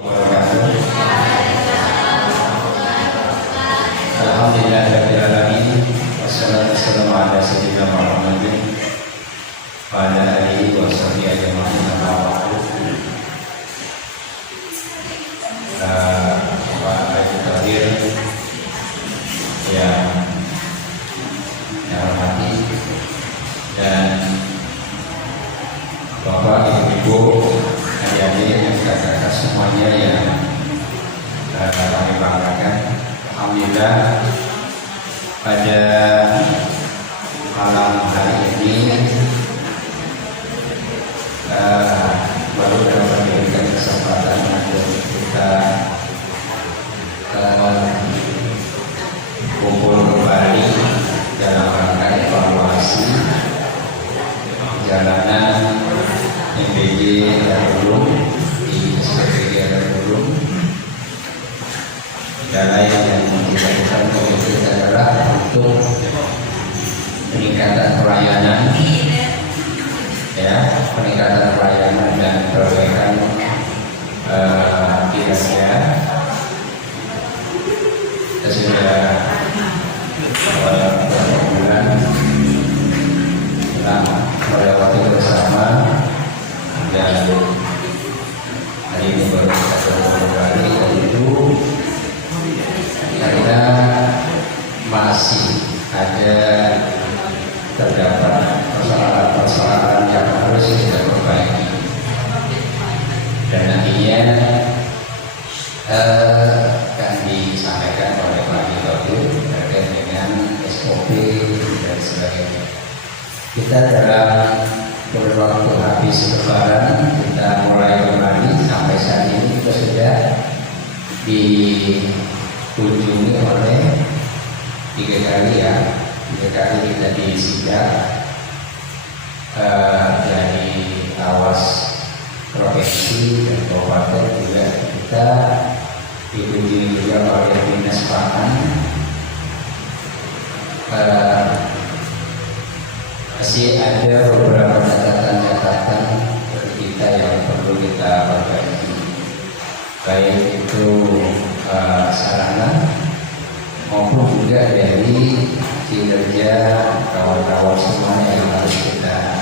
Alhamdulillahirrahmanirrahim. Wassalamualaikum warahmatullahi wabarakatuh. Pada hari ini wassabiya jama'in Bapak Ibu Kadir yang hormati dan Bapak Ibu adik-adik dan kakak-kakak semuanya yang kami banggakan. Alhamdulillah pada malam hari ini baru dapat diberikan kesempatan untuk kita kumpul kembali dalam rangka evaluasi jalanan MPG Darulum di SPG Darulum. Dana yang dilakukan komitmen adalah untuk peningkatan pelayanan, peningkatan pelayanan dan perbaikan kinerja. Kita sudah beberapa bulan melewati bersama dan hari ini baru kita kembali dan itu karena masih ada terdapat persoalan-persoalan yang harus kita perbaiki dan nantinya akan disampaikan oleh Pak Direktur terkait dengan SOP dan sebagainya. Kita dalam beberapa waktu habis lebaran kita mulai kembali sampai saat ini kita sudah dikunjungi oleh 3 kali kita disidak dari awas provinsi dan kabupaten, juga kita dikunjungi juga oleh Dinas Pangan. Masih ada beberapa catatan-catatan dari kita yang perlu kita perbaiki, baik itu sarana maupun juga dari kinerja kawan-kawan semuanya yang harus kita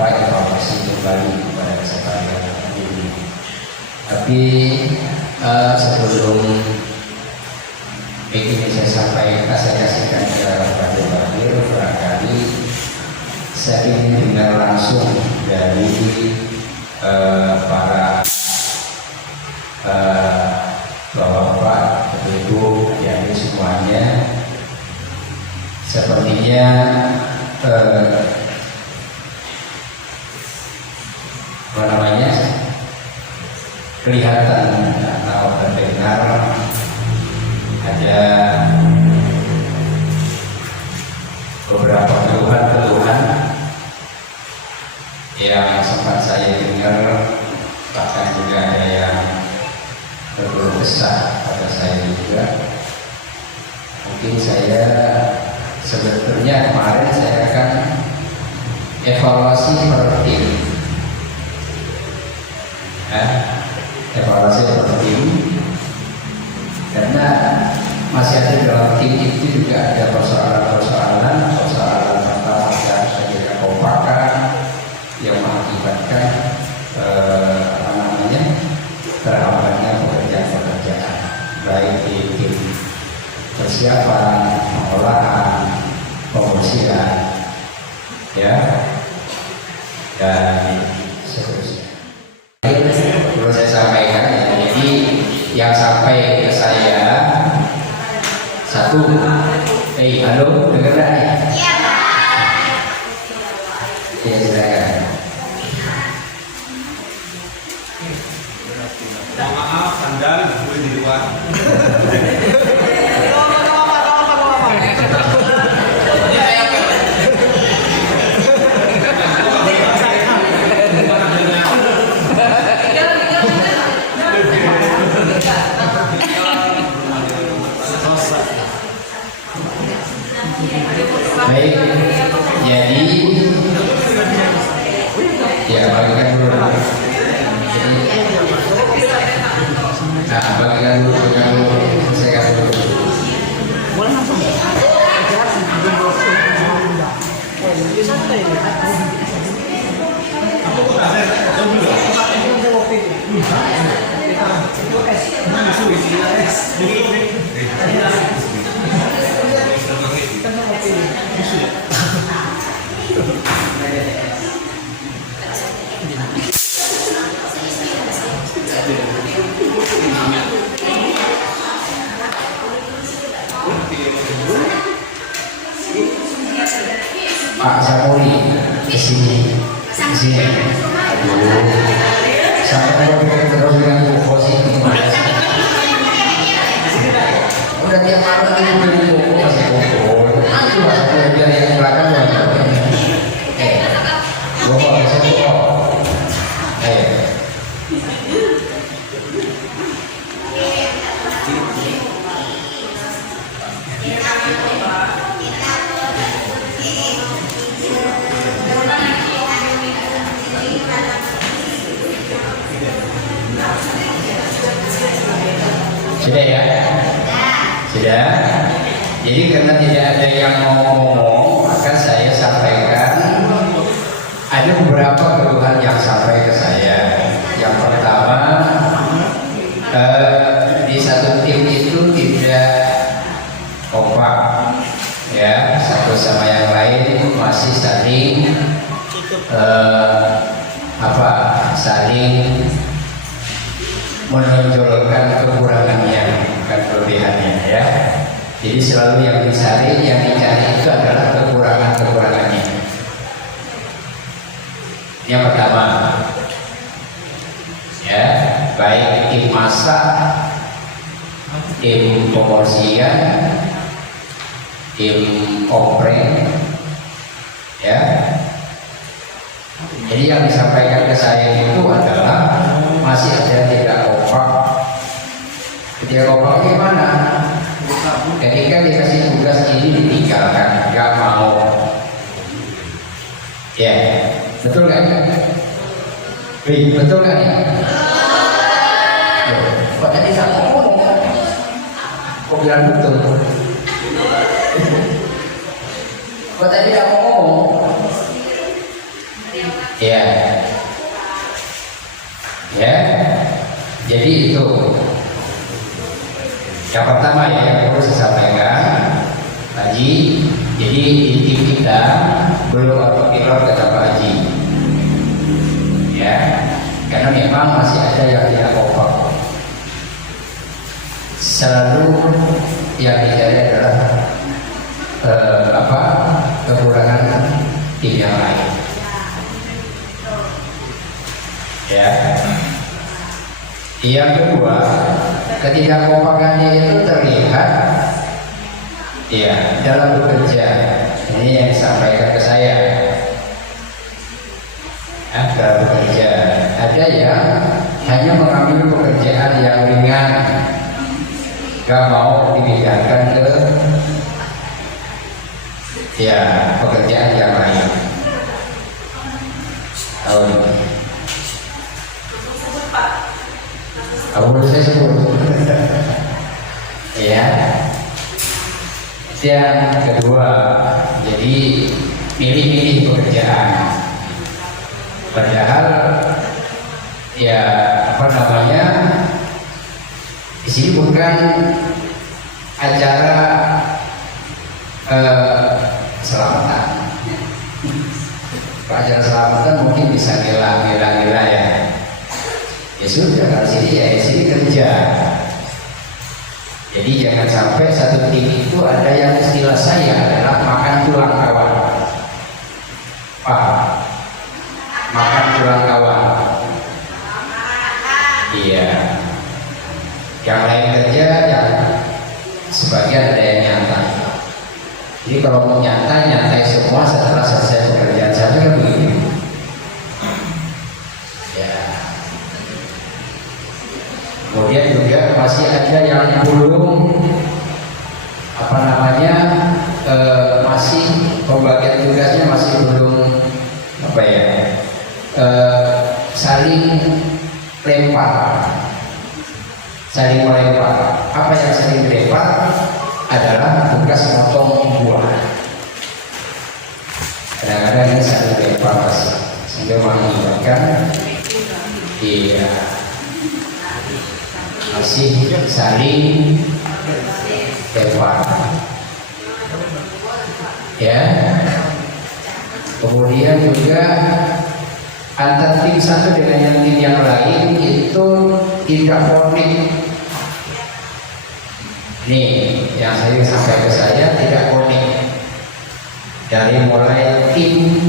evaluasi kembali pada kesempatan ini. Tapi sebelum ini saya kasihkan ke Pak Direktur, barangkali saya ingin dengar langsung dari para Bapak, Ibu, adik semuanya. Sepertinya kelihatan atau terdengar ada beberapa keluhan yang sempat saya dengar, bahkan juga ada yang berkeluh kesah pada saya juga. Mungkin saya sebetulnya kemarin saya akan evaluasi per tim, karena masih ada dalam tim itu juga ada persoalan tentang ada kekompakan yang mengakibatkan terhambatnya pekerjaan baik di tim persiapan, pengolahan, pembersihan, dan seterusnya. Perlu saya sampaikan jadi yang sampai ke saya satu, halo, dengar nggak? Iya, Pak. Ya, silakan. Maaf, sandal boleh di luar. Baik, jadi ya bagikan dulu. Jadi Nah, bagikan dulu, selesaikan dulu. Boleh langsung ya? Ajar, bikin bos. Ya santai ya. Kamu kok ada? Kamu juga? Pak Sapori kesini. Aduh, sampai kalau kita terus dengan posisi gimana sih? Udah tiap malam lagi beli buku masih kumpul. Ayo Pak Sapori biar yang belakang ya. Gua mau besok kok. Sudah ya? Sudah? Jadi karena tidak ada yang mau ngomong, maka saya sampaikan ada beberapa keluhan yang sampai ke saya. Yang pertama, di satu tim itu tidak kompak, ya, satu sama yang lain masih saling saling menonjolkan kekurangannya, bukan kelebihannya, ya. Jadi selalu yang dicari itu adalah kekurangannya. Yang pertama, ya, baik tim masak, tim pemorsian, tim oprek, ya. Jadi yang disampaikan ke saya itu adalah masih ada tidak kompak. Tidak kompak gimana? Ketika dikasih tugas ini ditinggalkan, nggak mau. Ya, betul nggak? Betul nggak nih? Kok tadi saya ngomong? Kok bilang betul? Kok tadi nggak mau ngomong? Ya. Ya, jadi itu yang pertama ya yang perlu saya sampaikan tadi. Jadi di tim kita belum optimal kata Pak Haji, ya, karena memang masih ada yang tidak kompak. Selalu yang dicari adalah kekurangan tim yang lain, ya. Yang kedua, ketidakkompakannya itu terlihat, ya, dalam bekerja. Ini yang disampaikan ke saya. Ya, dalam bekerja ada yang hanya mengambil pekerjaan yang ringan, gak mau dipindahkan ke, ya, pekerjaan yang lain. Tahu ini? Kamu saya sebut, ya. Yang kedua, jadi pilih-pilih pekerjaan. Padahal, ya, di sini bukan acara selamatan. Kalau acara selamatan mungkin bisa ngilang ya. Ya sudah, kalau sini ya di sini kerja. Jadi jangan sampai satu tim itu ada yang istilah saya adalah makan tulang kawan. Pak, makan tulang kawan. Iya. Yang lain kerja, yang sebagian ada yang nyantai. Jadi kalau mau nyantai semua setelah selesai pekerjaan saya kan begitu. Kemudian juga masih ada yang belum masih pembagian tugasnya masih belum saling saling melempar. Apa yang saling dilempar adalah tugas motong buah. Kadang-kadang ini saling dilempar sehingga mengakibatkan dia masih saling lempar. Ya. Kemudian juga antar tim satu dengan yang tim yang lain itu tidak konek. Nih yang saya sampai ke saya tidak konek. Dari mulai tim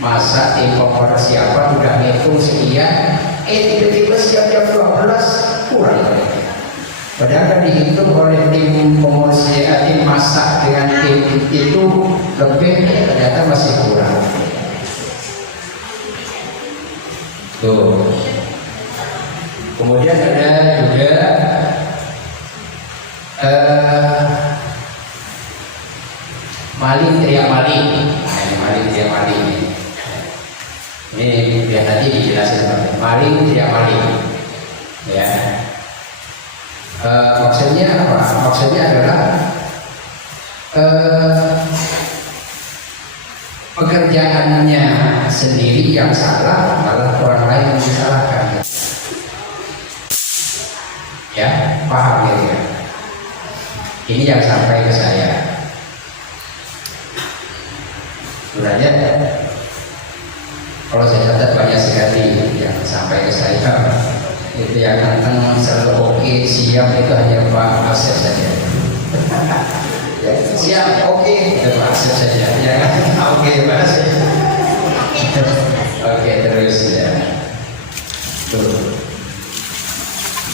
masa tim siapa udah ngitung sekian, tiba-tiba siap jam 12 kurang. Padahal kan dihitung oleh tim tim masak dengan tim itu lebih, ternyata masih kurang. Tuh. Kemudian ada juga maling teriak maling. Nah, ini maling teriak maling. Ini biar nanti dijelasin. Maling teriak maling. Ya. Maksudnya apa? Maksudnya adalah pekerjaannya sendiri yang salah, malah orang lain yang disalahkan. Ya, paham ya? Ini yang sampai ke saya. Sebenarnya kalau saya catat banyak sekali yang sampai ke saya. Itu yang tentang selalu oke, siap itu hanya Pak Asep saja. Ya, siap oke, itu Pak Asep saja. Ya kan? Oke Pak Asep. Oke terus ya. Tuh.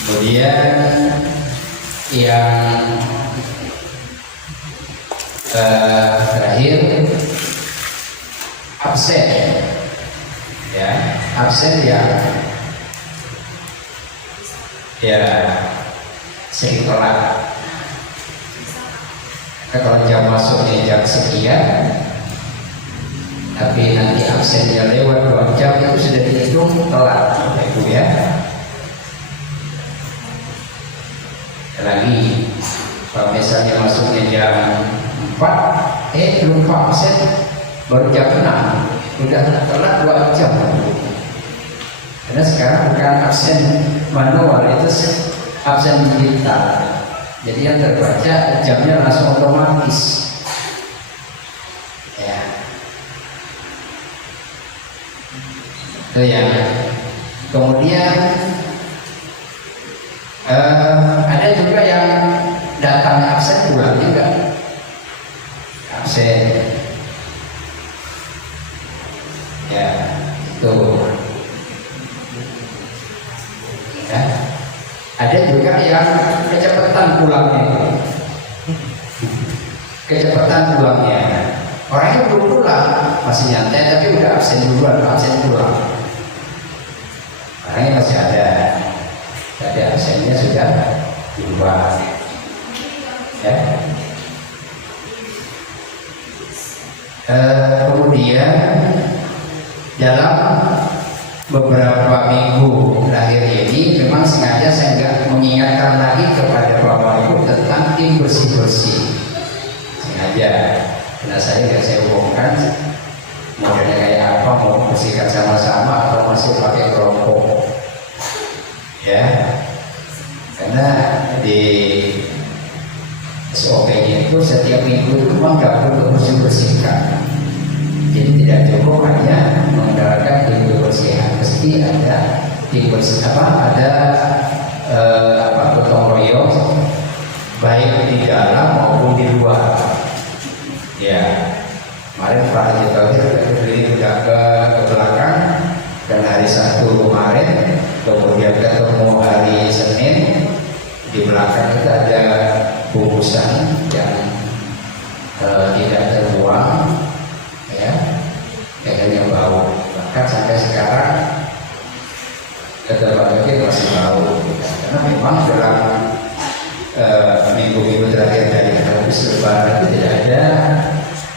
Kemudian yang terakhir absen. Ya, absen ya sering telat. Kalau jam masuknya jam sekian, tapi nanti absennya lewat 2 jam, itu sudah dihitung telat, itu ya. Lagi, kalau misalnya masuknya jam 4, belum absen, baru jam 6, udah telat 2 jam. Karena sekarang bukan absen manual, itu absen digital. Jadi yang terbaca jamnya langsung otomatis. Ya. Itu ya. Kemudian ada juga yang datang absen pulang juga. Absen. Ya, tuh. Ya. Ada juga yang kecepatan pulangnya. Kecepatan pulangnya. Orangnya belum pulang, masih nyantai tapi udah absen duluan, absen pulang. Orangnya masih ada. Tapi absennya sudah diubah. Ya. Kemudian dalam beberapa minggu terakhir ini memang sengaja saya nggak mengingatkan lagi kepada Bapak Ibu tentang tim bersih-bersih. Sengaja, karena saya umumkan modelnya kayak apa, mau bersihkan sama-sama atau masih pakai kelompok. Ya, karena di SOP-nya itu setiap minggu itu memang nggak perlu bersih-bersihkan. Jadi tidak cukup hanya mengandalkan tim kebersihan, mesti ada tim bersih ada gotong royong baik di dalam maupun di luar. Ya, kemarin Pak Haji Tauhid berdiri ke belakang, dan hari Sabtu kemarin, kemudian ketemu hari Senin, di belakang itu ada bungkusan yang tidak terbuang. Kayaknya bau, bahkan sampai sekarang keterbatasan masih bau, karena memang dalam minggu-minggu terakhir dari habis lebaran itu tidak ada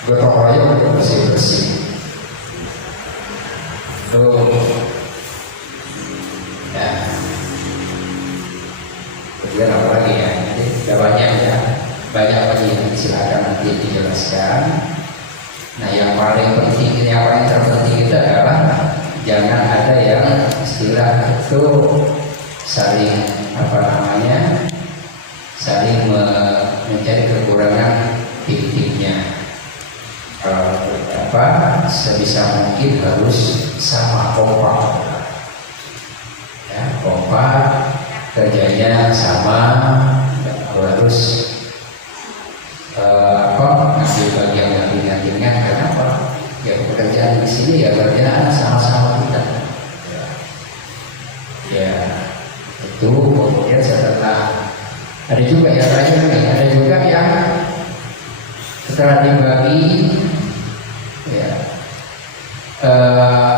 gotong royong untuk bersih-bersih. Tuh, ya. Kemudian apa lagi ya? Jadi sudah banyak ya, banyak lagi yang silakan nanti dijelaskan. Nah yang paling penting, yang paling terpenting itu adalah jangan ada yang istilah itu saling apa namanya, saling mencari kekurangan tim-timnya. Sebisa mungkin harus sama kompak, ya, kompak kerjanya sama, harus ngambil bagian ringan. Kenapa? Ya pekerjaan di sini ya kerjaan sama-sama kita. Ya itu kemudian setelah ada juga ya terakhir nih, ada juga yang setelah dibagi ya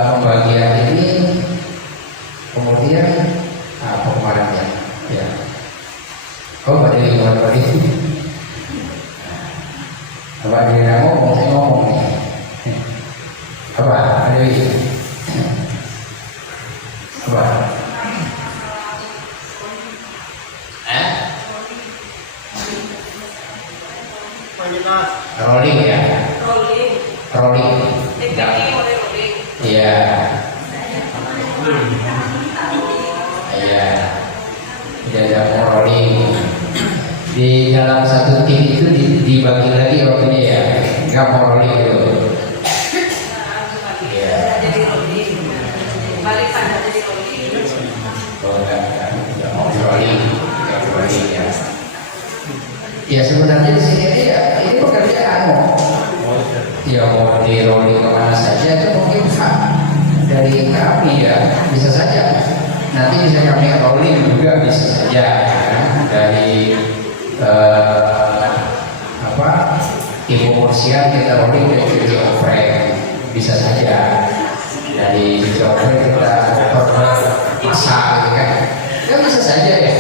pembagian ini kemudian apa kemarin ya pada lingkungan tadi apa dia ngomong, saya ngomong nih apa ada ini apa rolling ya, rolling. Iya. Iya. Tidak ada rolling. Di dalam satu tim itu dibagi lagi waktunya ya, nggak mau rolling gitu. Iya. Oh nggak mau rolling, nggak rolling ya. Ya sebenarnya di sini ya ini pekerjaan ya mau di rolling kemana saja itu mungkin hak dari kami ya, bisa saja nanti bisa kami rolling juga bisa saja ya. Dari tim pembersihan kita rolling ke cuci oprek bisa saja, dari cuci oprek kita masak gitu kan bisa saja ya.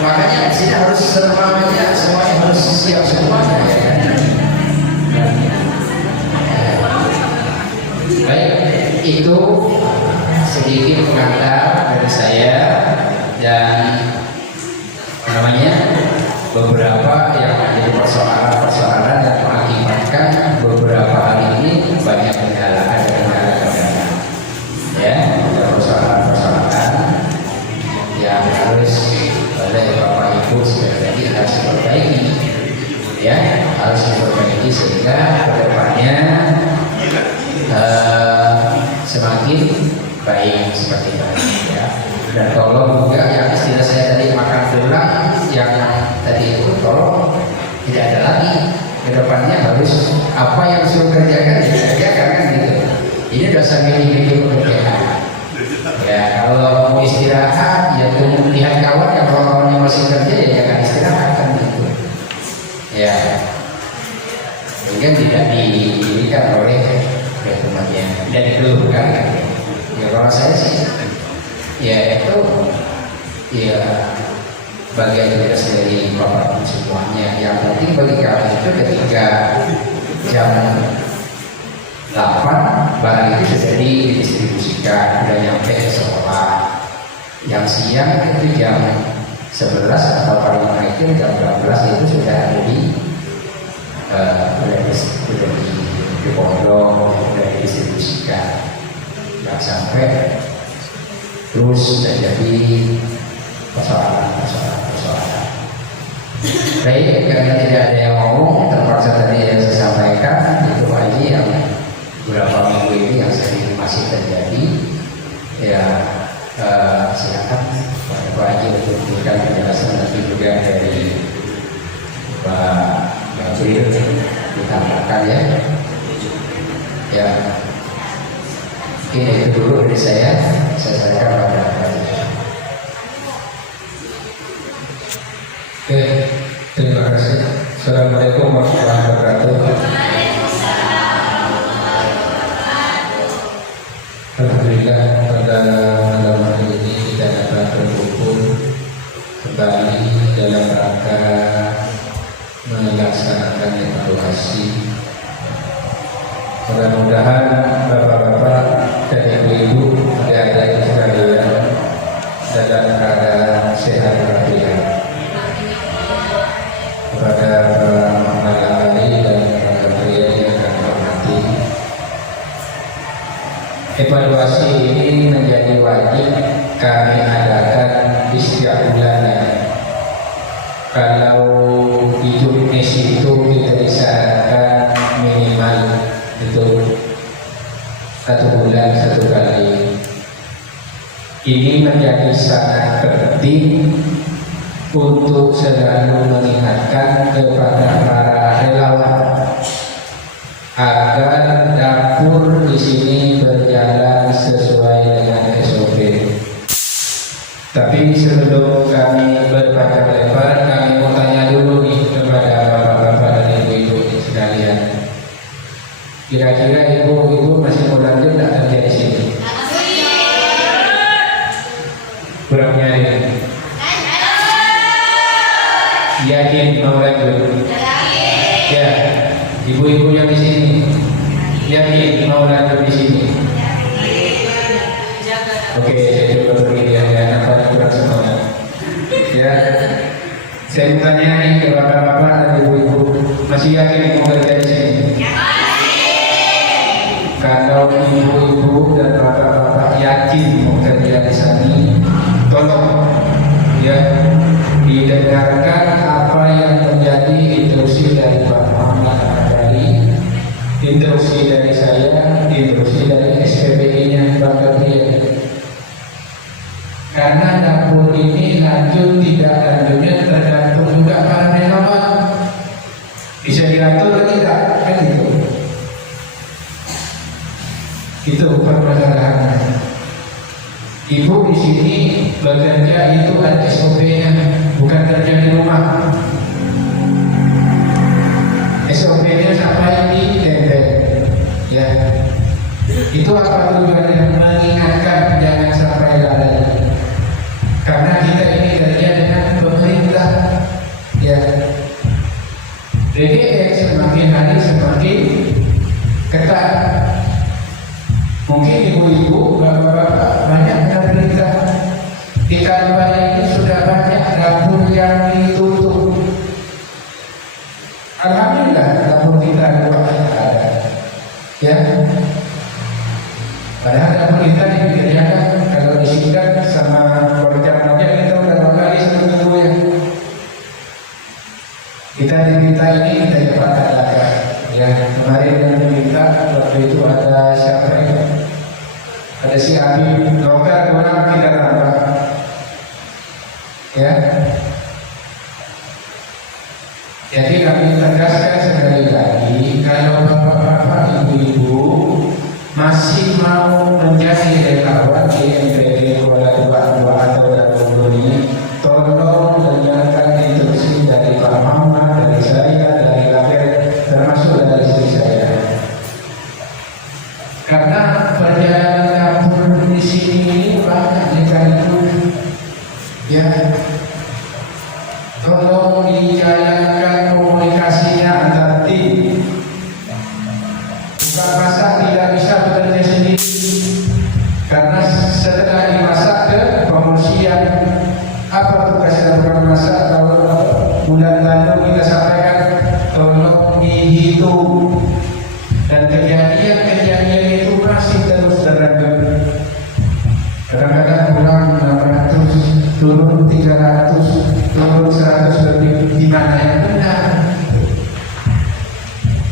Makanya di sini harus semuanya harus siap semuanya ya. Baik, itu sedikit pengantar dari saya dan beberapa yang menjadi persoalan yang mengakibatkan beberapa hari ini banyak kendala ya, ada persoalan yang harus oleh Bapak Ibu sekali harus diperbaiki ya, harus diperbaiki sehingga kedepannya semakin baik seperti tadi ya. Dan tolong juga yang istilah saya tadi makan tulang yang tadi itu tolong tidak ada lagi, kedepannya harus apa yang suruh kerjakan dikerjakan kan gitu. Ini dosa mini-mini pekerjaan ya. Kalau mau istirahat ya tunggu lihat kawan yang kalau kawannya masih kerja ya jangan istirahat kan gitu ya. Mungkin tidak diberikan oleh temannya dan dikeluhkan ya. Kalau saya sih ya itu ya bagian tugas dari Bapak semuanya. Yang penting bagi kami itu ketika jam 8 barang itu sudah didistribusikan, sudah nyampe ke sekolah. Yang siang itu jam 11 atau paling akhir jam 12 itu sudah ada di pondok, sudah didistribusikan. Jangan sampai terus terjadi persoalan. Baik, karena tidak ada yang ngomong, terpaksa tadi yang saya sampaikan itu aja yang beberapa minggu ini yang sering masih terjadi ya. Silakan Pak Haji untuk memberikan penjelasan nanti juga dari Pak Menteri ditambahkan ya. Ya, ini itu dulu dari saya sampaikan pada Pak Haji. Oke, terima kasih. Assalamualaikum warahmatullahi wabarakatuh. Alhamdulillah pada malam hari ini kita dapat berkumpul kembali dalam rangka melaksanakan evaluasi. Mudah-mudahan bapak-bapak dan ibu-ibu adik-adik sekalian dan evaluasi ini menjadi wajib kami adakan di setiap bulannya. Kalau hidup misi itu kita disarankan minimal itu 1 bulan 1 kali. Ini menjadi sangat penting untuk selalu mengingatkan kepada para relawan agar dapur di sini berjalan sesuai dengan SOP. Tapi sebelum kami berpanjang lebar, kami mau tanya dulu nih kepada bapak-bapak dan ibu-ibu sekalian. Kira-kira ibu-ibu masih mau lanjut tak kerja di sini? Kurang nyari. Yakin mau lanjut? Ya, ibu-ibu yang di sini yakin mau lanjut di sini? Oke, saya coba beri dia apa kurang semangat. Ya, saya bertanya nih ke bapak-bapak dan ibu-ibu, masih yakin mau kerja di sini? Kalau ibu-ibu dan bapak-bapak yakin mau kerja di sini, tolong ya didengarkan apa yang menjadi instruksi dari Pak Muhammad Akbari, instruksi dari saya, instruksi dari SPBI-nya Pak Gabriel. Karena dapur ini lanjut tidak lanjutnya tergantung juga para relawan. Bisa diatur atau tidak, kan itu. Itu permasalahannya. Ibu di sini bekerja itu ada SOP-nya, bukan kerja di rumah. SOP-nya sampai di tempel, ya. Itu apa tujuannya? Mengingatkan jangan sampai lalai. Karena kita ini kerja dengan pemerintah, ya. DGS semakin hari semakin ketat. Mungkin ibu-ibu, bapak-bapak banyak berita di Kalbar ini sudah banyak dapur yang ditutup. Alhamdulillah dapur kita ada, ya. Padahal dapur kita dikerjakan kalau disingkat sama perencanaan aja kita udah 2 kali 1 minggu ya. Kita diminta ini kita cepat adakan. Ya kemarin yang diminta waktu itu ada siapa ya? Ada si Abi, novel kurang tidak tambah, ya. Jadi kami tegaskan sekali lagi, kalau bapak-bapak, ibu-ibu masih mau menjadi relawan di MPD Kuala Lumpur atau Dapur ini, tolong dengarkan instruksi dari Pak Muhammad, dari saya, dari Label, termasuk dari istri saya. Karena perjalanan dapur di sini banyak sekali, ya. Tolong dijalankan komunikasinya antar tim. Bukan masak tidak bisa bekerja sendiri. Karena setelah dimasak ke pembersihan, apa tugas dapur masak? Kalau bulan lalu kita sampaikan, tolong dihitung. Dan kejadian-kejadian itu masih terus beragam. Kadang-kadang pulang 600, turun 300, turun 100 lebih. Di mana yang benar?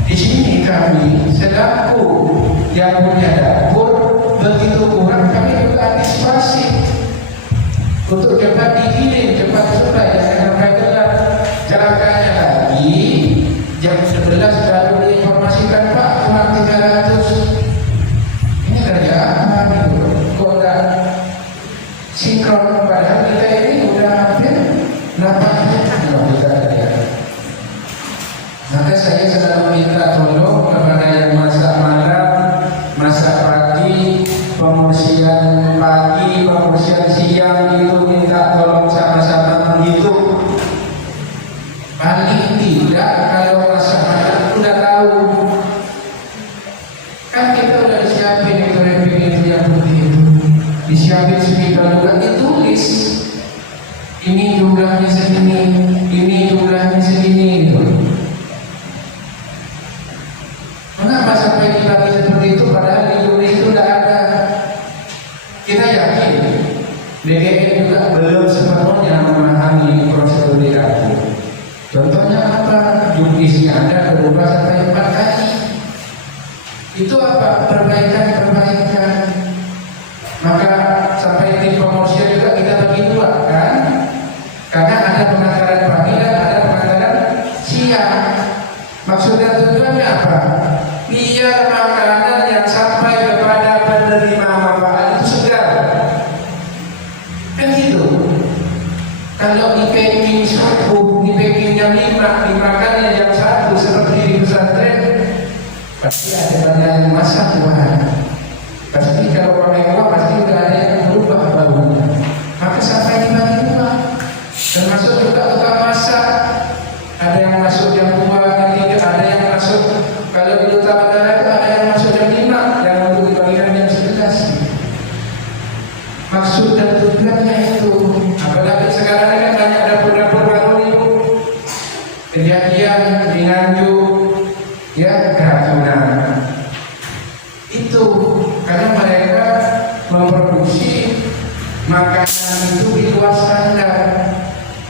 Di sini kami selaku yang punya dapur begitu kurang, kami juga antisipasi untuk cepat dikirim, cepat selesai. Jangan sampai telat. Celakanya lagi jam 11 baru diinformasikan, Pak kurang 300. Ini kerja apa nih? Kok enggak sinkron? Padahal kita ini udah hampir 8 jam kita kerja. Maka saya selalu minta tolong kepada yang masak malam, masak pagi, pembersihan pagi, pembersihan siang itu minta tolong sama-sama menghitung. Paling tidak kalau masak malam udah tahu, kan kita udah disiapin itu rapping itu yang begitu, disiapin speaker juga ditulis. Ini jumlahnya segini, ini jumlahnya segini gitu. Mengapa sampai dibagi seperti itu padahal di Indonesia itu tidak ada? DGN juga belum sepenuhnya memahami prosedur dapur. Contohnya apa? Juknisnya ada 2 sampai 4 kali. Itu apa? Perbaikan. Maka sampai tim komersial juga kita bagi 2 kan? Karena ada pengantaran pagi dan ada pengantaran siang. Maksudnya tujuannya apa? Biar makanan yang sampai kepada penerima manfaat itu segar. Kan gitu. Kalau di packing subuh, di packing jam 5, dimakannya jam 1 seperti di pesantren, pasti ada banyak yang masak Tuhan. Pasti kalau pakai kuah pasti udah ada yang berubah baunya. Maka sampai dibagi 2. Termasuk juga tukang masak. Ada yang masuk jam 2, ada yang masuk kalau di Duta Bandara itu ada yang masuk jam 5 dan untuk dibagikan jam 11. Maksud dan tujuannya itu. Apalagi sekarang kan banyak dapur-dapur baru itu. Kejadian di Nganjuk, ya keracunan. Itu karena mereka memproduksi makanan itu di luar standar.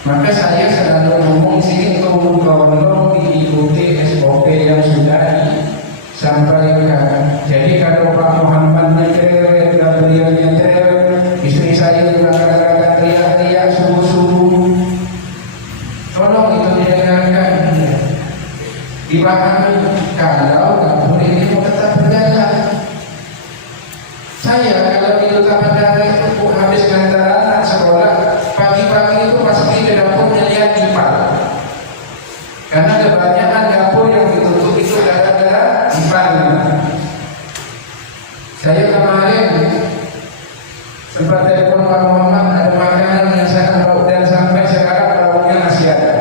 Maka saya selalu ngomong sini tolong diikuti SOP yang sudah disampaikan. Jadi kalau Pak Muhammad nyetel dan beliau nyetel, istri saya juga kadang-kadang teriak-teriak subuh-subuh. Tolong itu didengarkan, dipahami kalau dapur ini mau tetap berjalan. Saya kalau di Duta Bandara itu habis ngantar anak sekolah, pagi-pagi itu pasti ke dapur melihat ipal. Karena kebanyakan dapur yang ditutup itu gara-gara ipal. Saya kemarin sempat telepon Pak Muhammad, ada makanan yang sangat bau dan sampai sekarang baunya masih ada.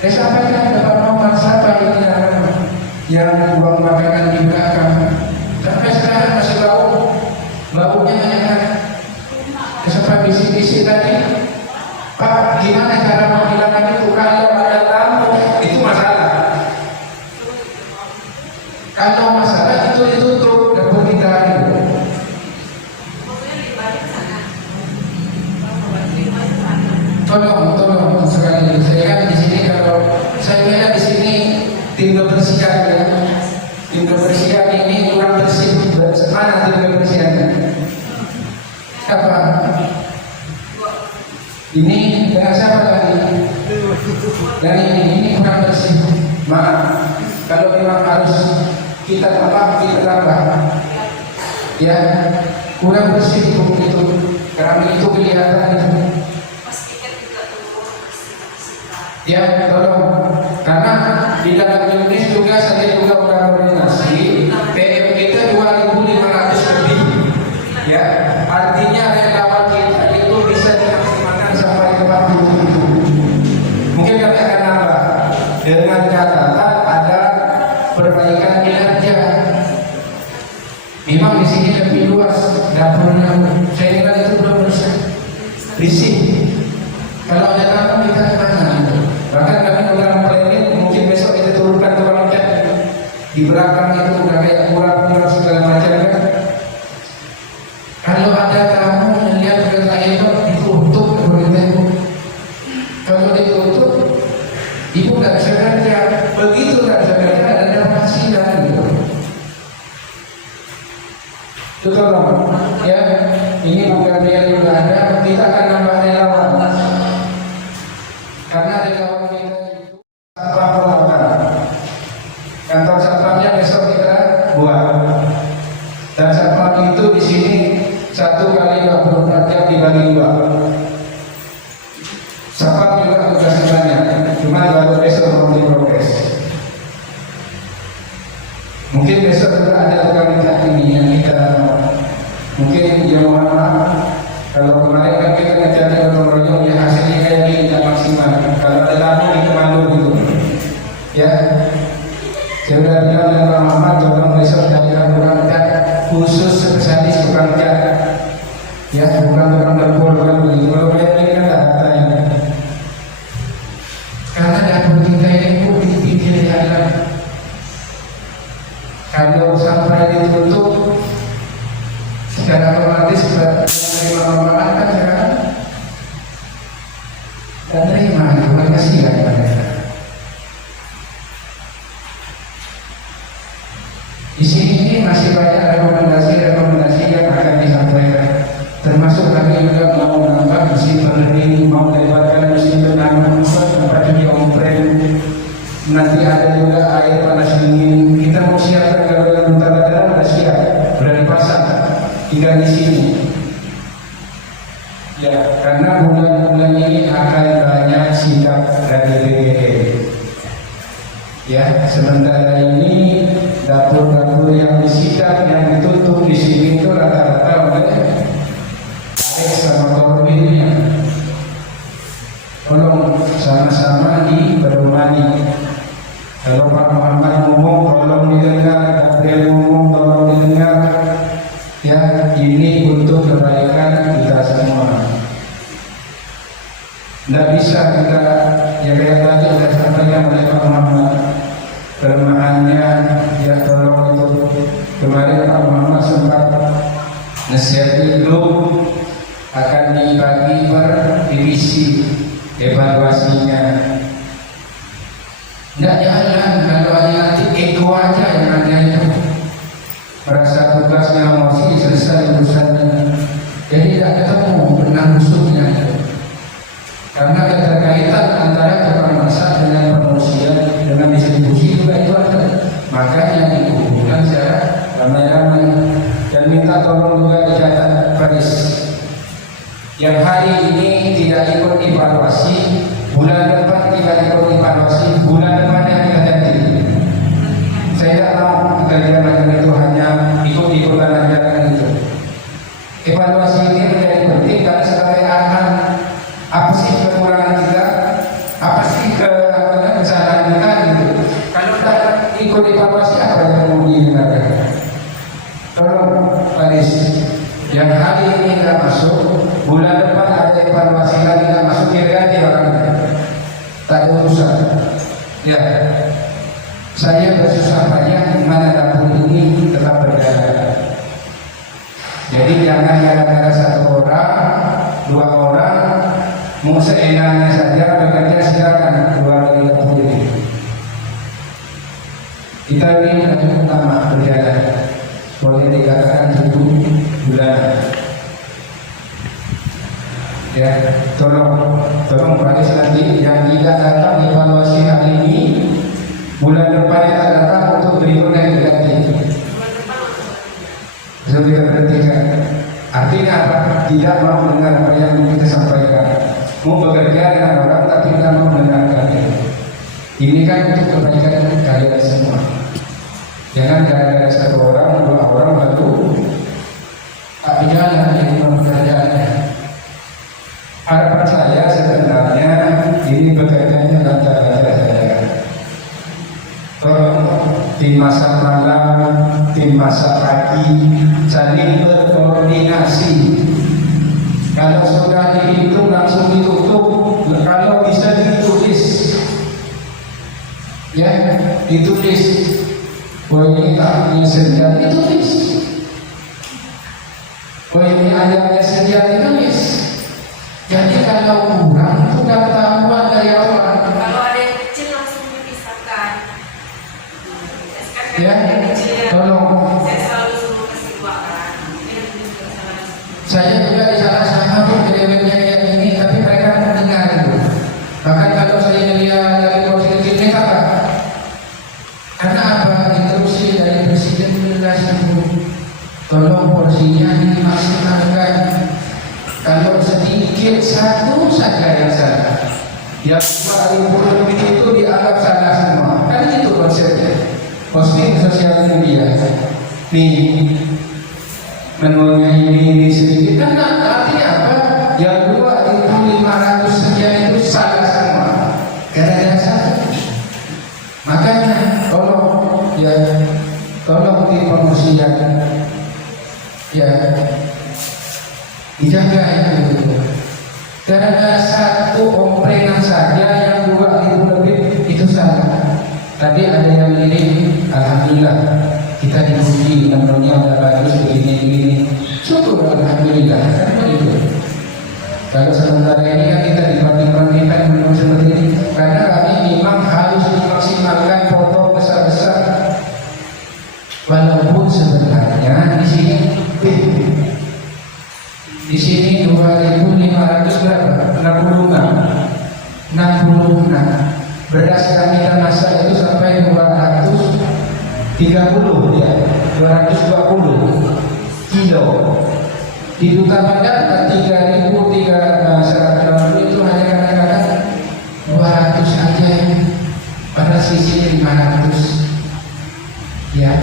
Saya sampaikan ke Pak Muhammad, siapa ini yang buang makanan di belakang? Sampai sekarang masih baunya enak. Sampai bisik-bisik tadi, Pak, gimana cara menghilangkan itu? Kalau ada tamu, itu masalah. Kalau masalah itu ditutup dapur kita itu. Tolong sekali. Saya kan di sini kalau saya lihat di sini tim kebersihan ya. Tim kebersihan ini kurang bersih. Mana tim kebersihannya? Siapa? Ini dengan siapa tadi? Dan ini kurang bersih. Maaf. Kalau memang harus kita tambah. Ya, kurang bersih itu. Keramik itu kelihatan itu. Ya, tolong. Karena di dalam Indonesia juga saya juga koordinasi. PM kita 2.500 lebih. Ya, artinya relawan kita itu bisa dimaksimalkan sampai ke 40. Mungkin kami akan nambah dengan catatan ada perbaikan kinerja. Memang di sini lebih luas dapurnya. Saya kira itu belum bersih. Kalau ada tamu kita kemana? Bahkan kami dalam planning mungkin besok kita turunkan tukang cat di belakang itu udah kayak murah segala macam kan. Kalau ada tamu melihat kereta itu ditutup kereta itu. Kalau ditutup, ibu nggak bisa kerja. Begitu nggak bisa kerja ada penghasilan gitu. Itu tolong ya. Ini bukan dia juga ada. Kita akan nambah relawan. Karena relawan kita itu satpam pelawan. Kantor satpamnya besok kita buat. Dan satpam itu di sini 1 kali 24 jam dibagi 2. Satpam juga tugasnya banyak. Cuma baru besok mau diprogres. Mungkin besok juga ada tukang minta ini yang kita mungkin ya mohon maaf. Kalau kemarin kan kita ngejarnya gotong royong ya hasilnya kayak gini tidak maksimal. Kalau ada tamu di kemana gitu, ya. Saya sudah bilang dengan Pak Muhammad, coba besok jadikan tukang cat khusus spesialis tukang cat, ya bukan tukang dapur kan begitu. Kalau kayak gini kan ada katanya. kasihan mereka. Di sini masih banyak rekomendasi yang akan disampaikan, termasuk kami juga mau menambah musim learning, mau melibatkan musim penanaman tempat ini on-prem. Nanti ada juga air panas dingin. Kita mau siapkan kalau yang utara sudah siap, sudah dipasang, tinggal di sini. Ya, karena bulan-bulan ini akan banyak sikap dari BGM. Ya, sementara ini dapur-dapur yang disidap, yang ditutup di sini itu rata-rata oleh Alex sama Corbinnya. Tolong sama-sama diperdomani. Kalau Pak Muhammad ngomong, tolong didengar. Gabriel ngomong, tolong didengar. Ya, ini untuk kebaikan kita semua. Tidak bisa kita, ya kayak tadi sudah sampaikan oleh Pak Muhammad, kelemahannya, ya tolong itu. Kemarin Pak Muhammad sempat nasihat grup akan dibagi per divisi evaluasinya. Tidak jalan kalau hanya nanti ego aja yang ada itu, merasa tugasnya emosi selesai urusannya. Jadi tidak ketemu benang musuhnya. Karena keterkaitan antara tukang masak dengan pengungsian, dengan distribusi juga itu ada. Makanya dikumpulkan secara ramai-ramai dan minta tolong juga dicatat Paris. Yang hari ini tidak ikut evaluasi, bulan depan tidak ikut evaluasi, bulan depannya kita ganti. Saya tidak mau kajian macam itu hanya ikut-ikutan aja kan itu. Evaluasi ini menjadi penting karena sebagai akan apa sih kekurangan kita, apa sih kesalahan kita gitu. Kalau tidak ikut evaluasi, apa yang mau didengarkan? Tolong Paris, yang hari ini tidak masuk, bulan depan ada evaluasi lagi tidak masuk, ganti orangnya. Tak ada urusan. Ya, saya bersusah payah mana dapur ini tetap berjalan. Jadi jangan gara-gara satu orang, dua orang mau seenaknya saja bekerja, silakan keluar dari dapur ini. Kita ini cukup lama berjalan, boleh dikatakan 7 bulan. Ya, tolong Paris nanti yang tidak datang evaluasi hari ini, bulan depan yang tak datang untuk berikutnya diganti. Sudah berhentikan. Artinya apa? Tidak mau mendengar apa yang kita sampaikan. Mau bekerja dengan orang tapi tidak mau mendengarkan. Ini kan untuk kebaikan kalian semua. Jangan gara-gara satu orang, dua orang baru jalan ini pekerjaannya. Harapan saya sebenarnya ini bekerjanya lancar-lancar saja. Tolong tim masak malam, tim masak pagi saling berkoordinasi. Kalau sudah dihitung langsung ditutup. Kalau bisa ditulis, ya ditulis. Oh ini taknya sedia ditulis. Oh ini ayatnya sedia ditulis. Jadi kalau kurang itu nggak ketahuan dari awal. Kalau ada yang kecil langsung dipisahkan. Ya, tolong. Saya selalu suruh kasih uang. Saya juga di sana pun kedewetnya kayak ini, tapi mereka mendengar itu. Bahkan kalau saya lihat dari porsi kecil mereka apa? Karena apa? Instruksi dari Presiden jelas itu. Tolong porsinya dimaksimalkan. Kalau sedikit satu saja yang salah, yang 2000 lebih itu dianggap salah semua. Kan itu konsepnya. Posting sosial media. Nih, menunya ini sedikit. Kan artinya apa? Yang 2500 sekian itu salah semua. Gara-gara satu. Makanya tolong di pengungsian ya dijaga itu. Karena satu omprengan saja yang 2000 lebih itu salah. Tadi ada yang ini, alhamdulillah kita dipuji menunya udah bagus begini. Syukur alhamdulillah kan begitu. Kalau sementara ini kan kita dibanding-bandingkan menu seperti ini, Di sini 2.500 berapa? 66. Beras kami kita masak itu sampai 230 ya, 220 kilo. Di Duta Bandar 3.160 itu hanya kadang-kadang 200 saja ya. Pada sisi 500 ya.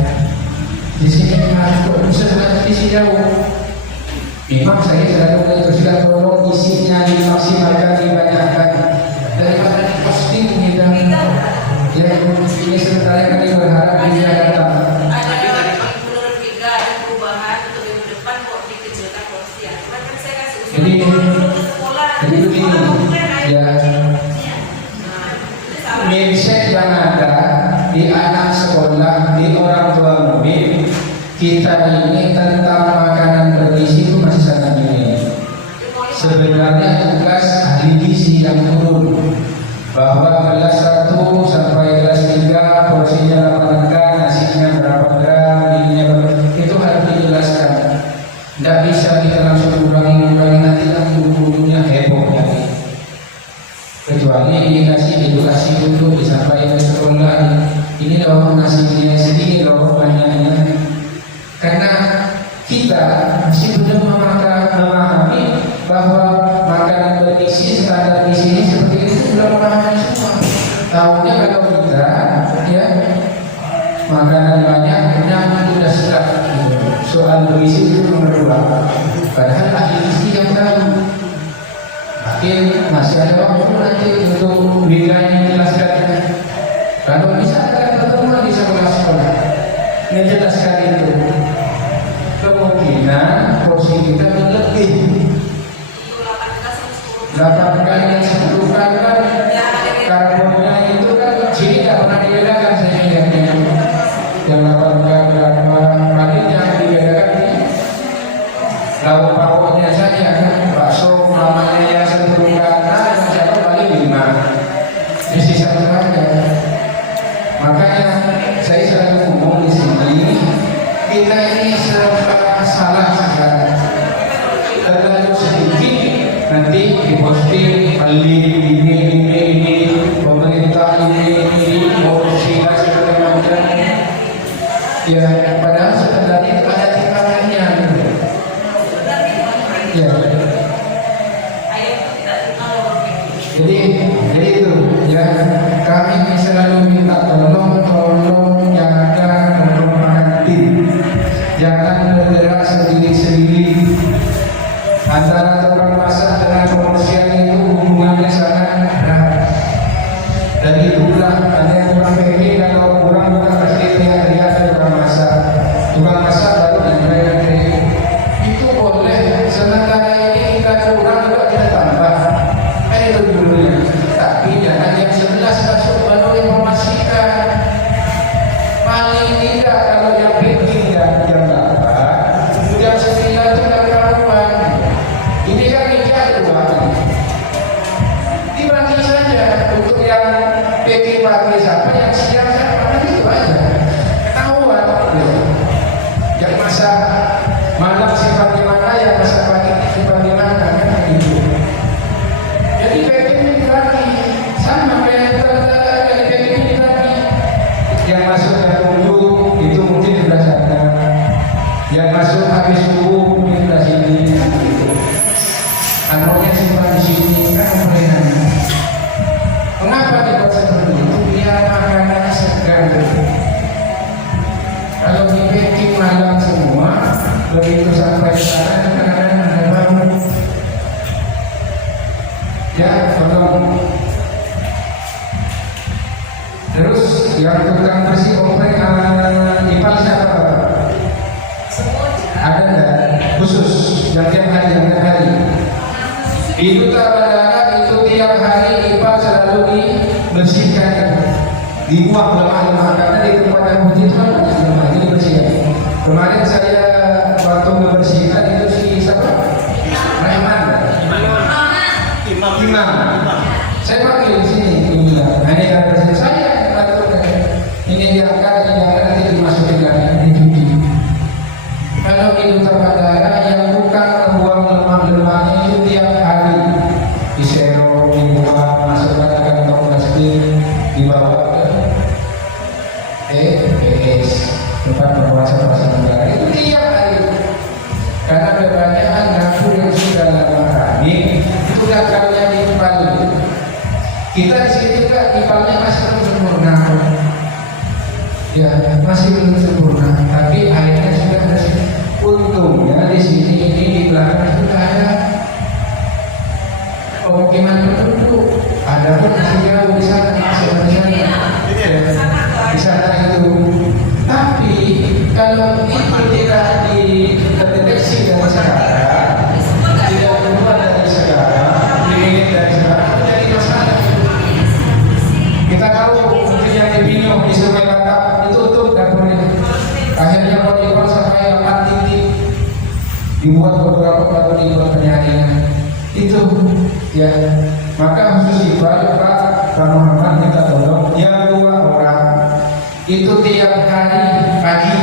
Di sini 500 bisa di sini jauh. Memang saya selalu sudah tolong isinya dimaksimalkan, dibanyakkan daripada di posting gitu. Ya ini sebenarnya kami berharap dia datang. Menurut Vika ada perubahan untuk minggu depan kok dikecilkan porsi ya. Cuman kan saya kasih usul Jadi- dulu ke sekolah. Jadi begini ya, mindset yang ada di anak sekolah, di orang tua murid kita ini tentang makanan bergizi itu masih sangat minim. Sebenarnya tugas ahli gizi yang turun bahwa kelas 1 sampai kelas 3 porsinya 8 gram, nasinya berapa gram, ininya berapa, itu harus dijelaskan. Tidak bisa kita langsung kurangi nanti kan guru-gurunya heboh lagi. Kecuali dikasih edukasi dulu disampaikan ke sekolah, ini loh nasinya sedikit loh banyaknya. Karena kita masih belum memahami bahwa makanan bergizi, standar gizi ini seperti itu, belum memahami semua. Tahunya kalau kita ya makanan banyak, kenyang sudah sedap gitu. Soal bergizi itu nomor 2. Padahal ahli gizi yang tahu. Mungkin masih ada waktu nanti untuk bidangnya menjelaskan. Kalau bisa ada pertemuan di sekolah-sekolah menjelaskan itu. Kemungkinan porsi kita berlebih. Itu 8 kali yang 10 kali kan karbonnya itu kan jadi tidak pernah dibedakan saya lihatnya. Yang 8 kali berapa paling yang dibedakan ini lauk pauknya saja kan, bakso namanya ya 10 kali, yang satu kali 5 mesti satu saja. Makanya saya selalu ngomong di sini, kita ini serba salah saja. Terlalu sedikit nanti diposting ini pemerintah ini korupsi dan segala macam. Ya padahal sebenarnya ada timbangannya. Ya. Jadi itu ya, kami selalu minta tolong jaga perkembangan tim, jangan bergerak sendiri-sendiri. Antara tukang masak dengan komersial itu hubungannya sangat erat. Dari itulah ada yang kurang pede, kalau kurang bukan pasti teriak-teriak ke tukang masak. Tukang masak baru yang itu boleh, sementara ini kita kurang juga kita tambah. Itu dulunya. Tapi jangan yang 11 masuk baru informasikan. Paling tidak kalau yang packing jam berapa, jam 9 itu jam karuan. Ini kan tidak ada. Dibagi saja untuk yang packing pagi siapa, yang siang siapa, itu aja. Ketahuan. Yang masak malam sifat gimana, yang masak pagi sifat gimana, kan begitu. Jadi packing ini lagi sama kayak dari packing ini lagi. Yang masuk jam 7 itu mungkin sudah sana. Yang masuk habis subuh mungkin sudah sini. Anaknya simpan di sini kan permainannya. Mengapa dibuat seperti itu? Biar makanannya segar. Kalau di packing malam semua, begitu sampai sana kadang-kadang ada bau. Ya, tolong. Terus yang tukang bersih oprek ipal siapa? Ada enggak? Khusus yang tiap hari. Itu Bandara itu tiap hari ipal selalu dibersihkan, dibuang lemah-lemah karena di tempat yang begitu kan banyak lemah, jadi bersihkan. Kemarin saya waktu membersihkan itu si siapa? Rahman. Imam. Saya panggil di sini, ini kan presiden saya. Ini diangkat, nanti dimasukin lagi, dicuci. Kalau itu Bandara yang bukan membuang lemah kebanyakan dapur yang sudah lama running itu gagalnya ipal. Kita di sini juga ipalnya masih belum sempurna. Ya, masih belum sempurna, tapi airnya sudah bersih. Untungnya di sini ini di belakang sudah ada pemukiman penduduk. Ada pun masih jauh di sana, di sana itu. Tapi kalau itu tidak terdeteksi dari sekarang, tidak keluar dari sekarang, dilihat dari sekarang, itu jadi masalah. Kita tahu untuk yang di Binong di Sungai Batak itu tutup dapurnya. Akhirnya kalau sampai 8 titik dibuat beberapa baru dibuat penyaringan. Itu ya, maka khusus Pak Muhammad kita tolong yang 2 orang itu tiap hari pagi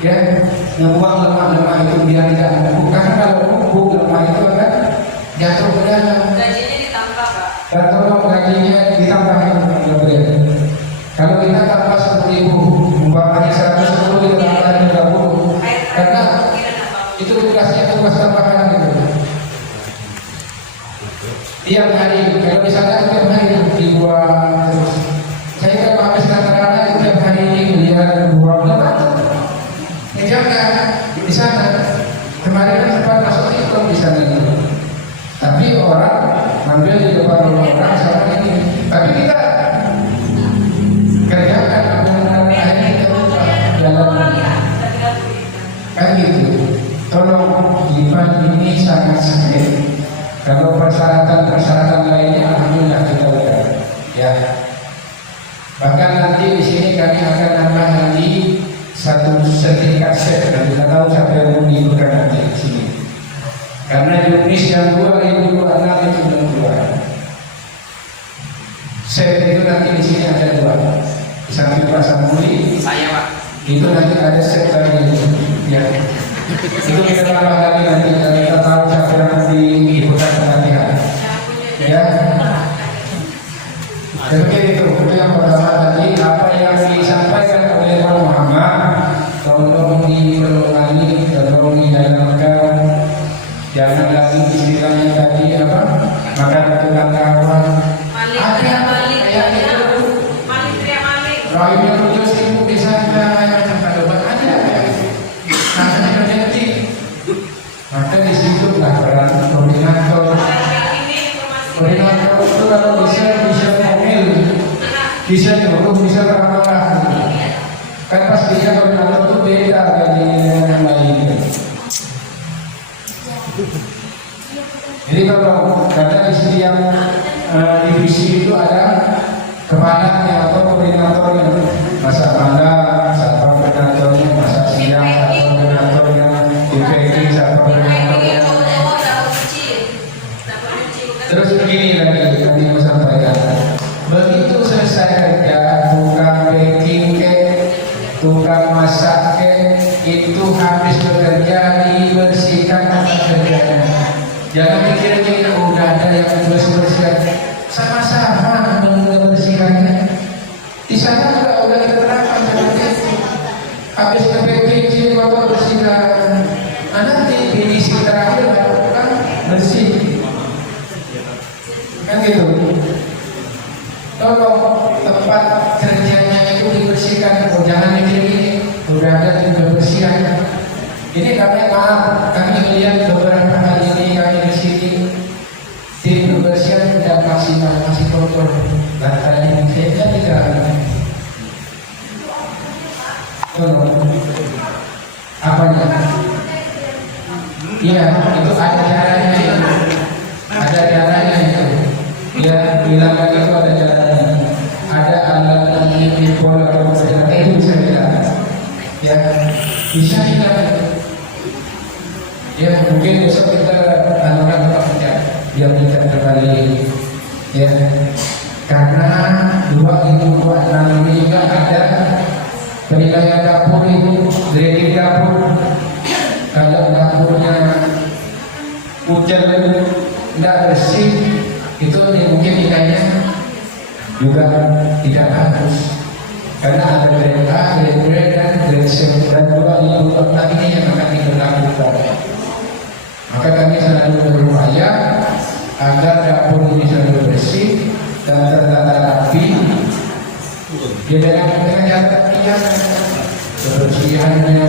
ya ngebuang lemak-lemak itu biar tidak numpuk, karena kalau numpuk lemak itu akan jatuh ke dalam. Gajinya ditambah Pak. Dan tolong gajinya ditambahin. Kalau kita tambah 10.000, umpamanya 110 kita tambahin 30, karena itu tugasnya tugas tambahan gitu. Tiap hari, kalau misalnya tiap hari dibuang terus. Saya kalau habis katakanlah tiap hari lihat buang lemak, jaga di sana. Kemarin kan sempat masuk itu di sana gitu. Tapi orang ambil di depan rumah orang sama ini. Tapi kita kerjakan akhirnya kita lupa jalan. Kan gitu. Tolong iman ini sangat sakit. Kalau persyaratan lainnya alhamdulillah kita udah ya. Bahkan nanti di sini kami akan nambah lagi satu sertifikat set dan kita tahu siapa yang mau diikutkan nanti di sini. Karena Juknis yang 2026 itu belum keluar. Set itu nanti di sini ada 2. Di samping Pak Samuli, Saya Pak. itu nanti ada set lagi ya. Itu kita tambah lagi nanti dan kita tahu siapa yang nanti diikutkan pelatihan. Ya. Seperti itu yang pertama tadi apa yang disampaikan oleh Pak Muhammad tolong diulangi, tolong dijalankan. Jangan lagi istilahnya tadi apa makan tukang kawan. Roy yang lucu sibuk di sana ada ada. Namanya nanti maka di situ lah peran koordinator. Koordinator itu kalau bisa mobil, bisa nyuruh, bisa marah. Kan pasti dia koordinator itu beda dari yang lain. Jadi kalau kata di setiap divisi itu ada kepalanya atau koordinatornya, masa malam, satpam koordinatornya, masa siang, satpam koordinatornya, DPG, satpam koordinatornya. Terus begini lagi nanti mau sampaikan. Begitu selesai kerja, tukang baking tukang masak itu habis bekerja dibersihkan tempat kerjanya. Jangan pikir udah ada yang bersih-bersihkan. Sama-sama membersihkannya. Di sana juga udah kita terapkan seperti itu. Habis baking bapak bersihkan. Nanti divisi terakhir lakukan bersih. Kan gitu. Tolong tempat kerjanya itu dibersihkan. Jangan mikir gini, udah ada tim kebersihan. Ini kami maaf, kami melihat beberapa kali ini kami di sini tim kebersihan tidak maksimal, masih kotor. Lantainya saya tidak. Tolong. Apanya? Iya, itu ada caranya itu. Ada caranya itu. Ya, bilang lagi itu ada caranya. Ada alat yang dipol atau macam itu bisa bilang. Ya, bisa bilang. Ya, mungkin besok kita anukan tempat kerja biar kita kembali. Ya, karena 226 ini juga ada penilaian dapur itu, grading dapur. Kalau dapurnya hujan tidak bersih, itu mungkin nilainya juga tidak bagus. Karena ada grade A, grade B, dan grade C, dan 2 ini yang akan diberlakukan. Maka kami selalu berupaya agar dapur ini selalu bersih dan tertata rapi. Dia dengan catatan kebersihannya.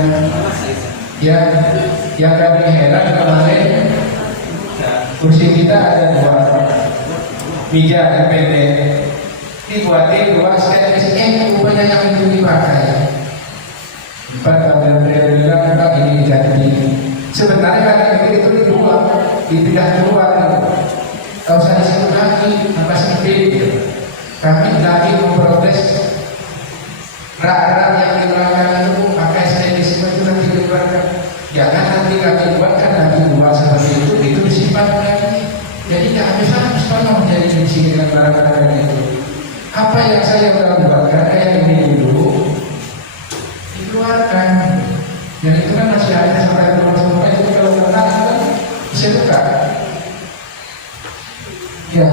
Yang kami heran kemarin kursi kita ada 2 meja yang pendek, dibuatin 2 stand rupanya yang itu dipakai. 4 tahun beliau bilang Pak ini diganti. Sebenarnya kadang itu dibuang, dipindah keluar. Kalau saya situ lagi, apa sempit? Kami lagi memprotes rak-rak yang digunakan itu pakai stereoisme itu nanti dikeluarkan. Jangan nanti kami buatkan nanti buat seperti itu disimpan lagi. Jadi tidak habis-habis penuh jadi isi dengan barang-barang itu. Apa yang saya sudah buatkan kayak ini dulu dikeluarkan. Dan itu kan masih ada sampai rumah-rumah itu kalau kena kan bisa buka. Ya.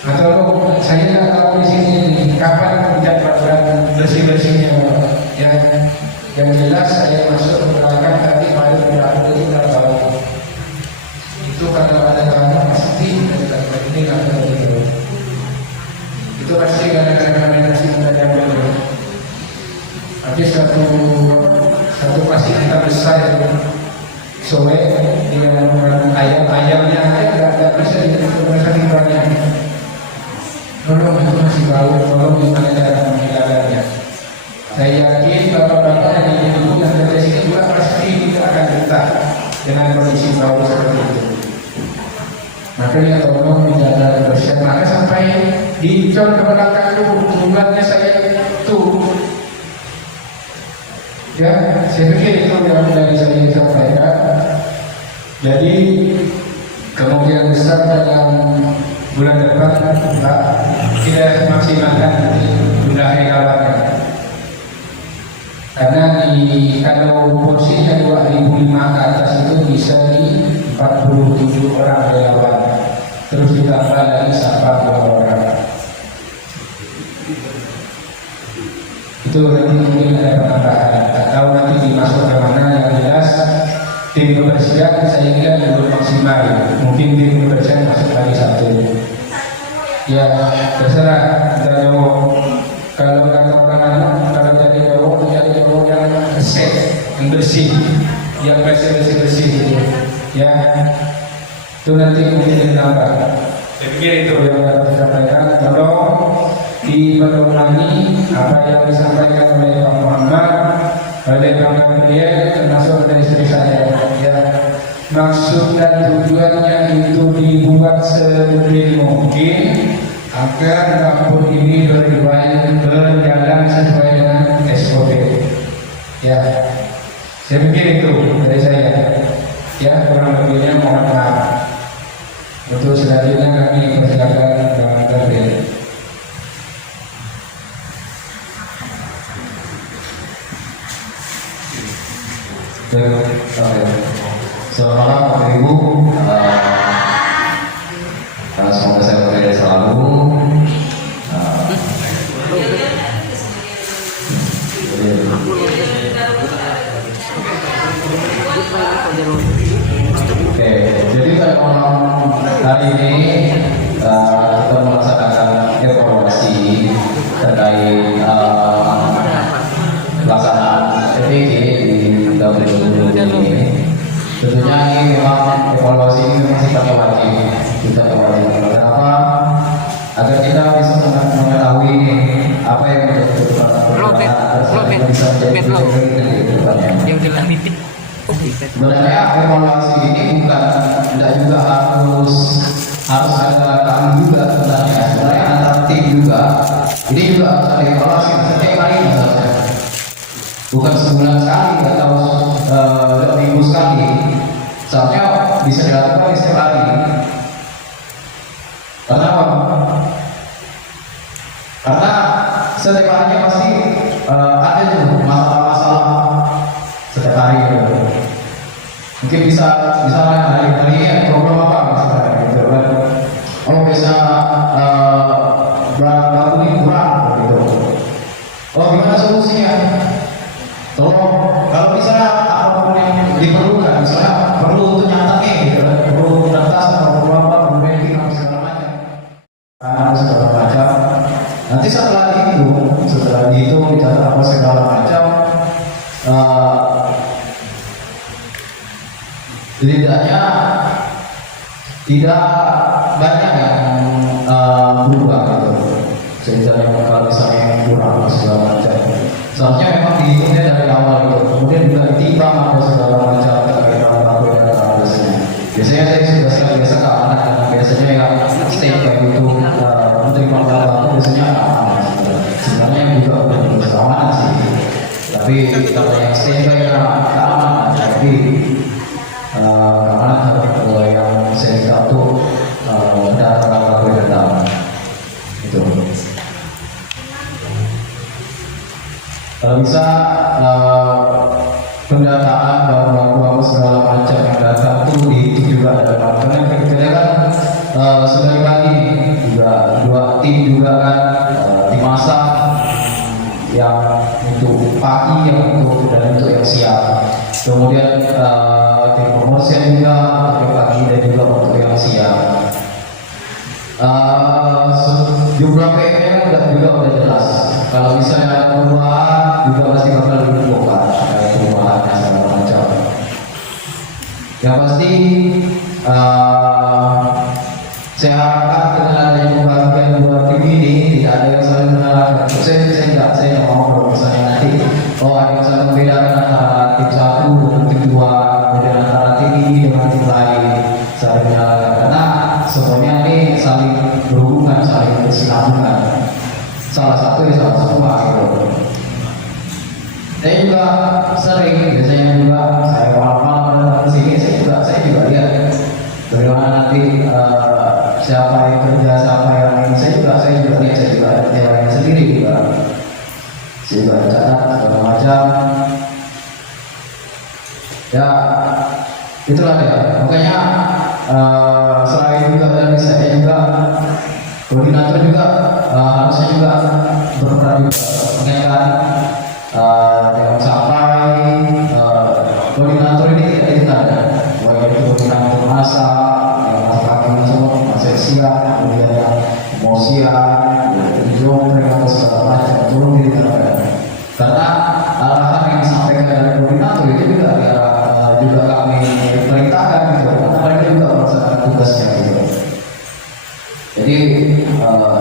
Atau saya tidak tahu di sini kapan menjadwalkan bersih-bersihnya. Yang jelas saya masuk menerangkan tadi pada berapa itu tahu. Itu kalau ada tamu pasti ini nggak begitu. Itu pasti gara-gara kami kasih mendadak dulu. Tapi satu pasti kita besar sore dengan ayamnya aja nggak bisa saking banyak. Tolong itu masih bau, tolong gimana cara menghilangkannya. Saya yakin bapak-bapak yang ibu yang ada di sini juga pasti tidak akan betah dengan kondisi bau seperti itu. Makanya tolong menjaga kebersihan. Maka sampai dicor ke belakang dulu, tujuannya saya tuh. Ya, saya pikir itu yang dari saya sampaikan. Jadi kemungkinan besar dalam bulan depan tidak maksimalkan jumlah relawannya. Karena kalau porsinya 2005 ke atas itu bisa di 47 orang relawan. Terus ditambah lagi sampai 2 orang. Itu nanti mungkin ada penambahan. Atau nanti dimasuk ke mana yang jelas tim kebersihan saya kira belum maksimal. Mungkin tim kebersihan masuk lagi 1. Ya terserah. Kalau kata orang kalau jadi cowok yang set, yang bersih, yang bersih itu, ya itu nanti mungkin ditambah. Saya pikir itu yang harus disampaikan. Tolong dipedomangi apa yang disampaikan oleh Pak Muhammad, oleh Bang Gabriel, termasuk dari istri saya. Ya, maksud dan tujuannya itu dibuat sedetail mungkin agar dapur ini berjalan sesuai dengan SOP. Ya, saya pikir itu dari saya. Ya, kurang lebihnya mohon maaf. Untuk selanjutnya kami persilakan Bang Gabriel. Selamat malam Bapak Ibu. Semoga saya berjaya selalu. Oke, jadi pada malam hari ini kita melaksanakan evaluasi terkait pelaksanaan EPG di tahun 2020 ini. Tentunya ini memang evaluasi ini memang sifatnya wajib. Kita kewajiban. Kenapa? Agar kita bisa mengetahui apa yang menjadi kebutuhan agar bisa menjadi kebutuhannya. Sebenarnya evaluasi ini bukan tidak juga harus ada kami juga sebenarnya. Sebenarnya antar tim juga. Ini juga harus ada evaluasi setiap hari misalnya. Bukan sebulan sekali atau 2 minggu sekali. Seharusnya bisa dilakukan setiap hari. Karena apa? Karena setiap harinya pasti ada tuh masalah-masalah setiap hari itu. Mungkin bisa misalnya hari problem apa misalnya gitu kan. Oh bisa bahan ini kurang gitu. Oh gimana solusinya? Tolong kalau misalnya apapun yang diperlukan, misalnya perlu setidaknya tidak banyak yang berubah gitu. Sehingga kalau misalnya yang kurang segala macam. Seharusnya memang dihitungnya dari awal gitu. Kemudian juga ditimbang ada segala macam terkait apa yang ada biasanya. Biasanya saya sudah siap biasa keamanan karena biasanya yang stay kayak gitu menerima kabar biasanya keamanan. Sebenarnya yang juga berusaha keamanan sih. Tapi kalau yang stay kayak keamanan, tapi keamanan harus yang saya tahu tuh data itu. Kalau bisa pendataan bahwa segala macam yang datang itu dihitung juga ada karena kita kan sudah dibagi juga dua tim juga kan dimasak yang untuk pagi yang untuk dan untuk yang siang. Kemudian tim pembersihan juga untuk pagi dan juga untuk yang siang. Jumlah PM-nya juga udah jelas. Kalau misalnya ada perubahan juga pasti bakal dilakukan kayak perubahannya segala macam. Yang pasti saya harapkan dengan adanya pembagian dua tim ini tidak ada yang saling menyalahkan. Saya nggak mau kalau misalnya nanti ada yang saling membedakan antara tim satu dengan tim dua, kemudian antara tim ini dengan tim lain saling menyalahkan karena semuanya ini saling berhubungan, saling bersinambungan. Salah satu ya salah semua gitu. Saya juga sering biasanya juga saya malam-malam datang ke sini saya juga lihat bagaimana nanti siapa yang kerja siapa yang ini saya juga lihat saya juga jalannya sendiri juga. Saya juga catat segala macam. Ya itulah ya. Makanya selain juga dari saya juga koordinator juga harusnya juga berperan juga mengingatkan jangan sampai koordinator ini tidak ditanda baik itu koordinator masa yang masyarakat semua masih siap kemudian yang emosian jombreng atau segala macam turun ditanda karena arahan yang disampaikan dari koordinator itu juga juga kami perintahkan gitu karena mereka juga melaksanakan tugasnya gitu. Jadi